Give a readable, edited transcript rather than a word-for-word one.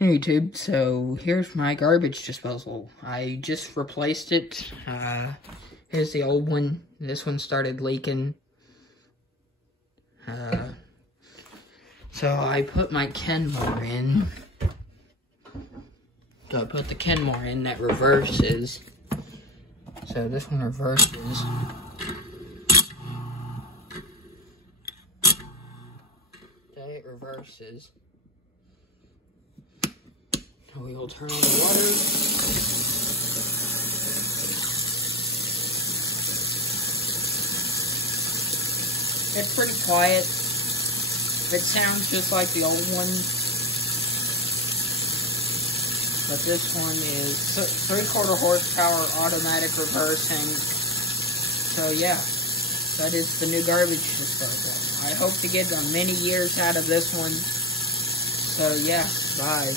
Hey YouTube, so here's my garbage disposal. I just replaced it. Here's the old one. This one started leaking. So I put my Kenmore in. So I put the Kenmore in that reverses. So this one reverses. Okay, it reverses. We will turn on the water. It's pretty quiet. It sounds just like the old one. But this one is 3/4 horsepower automatic reversing. So yeah, that is the new garbage disposal. I hope to get many years out of this one. So yeah, bye.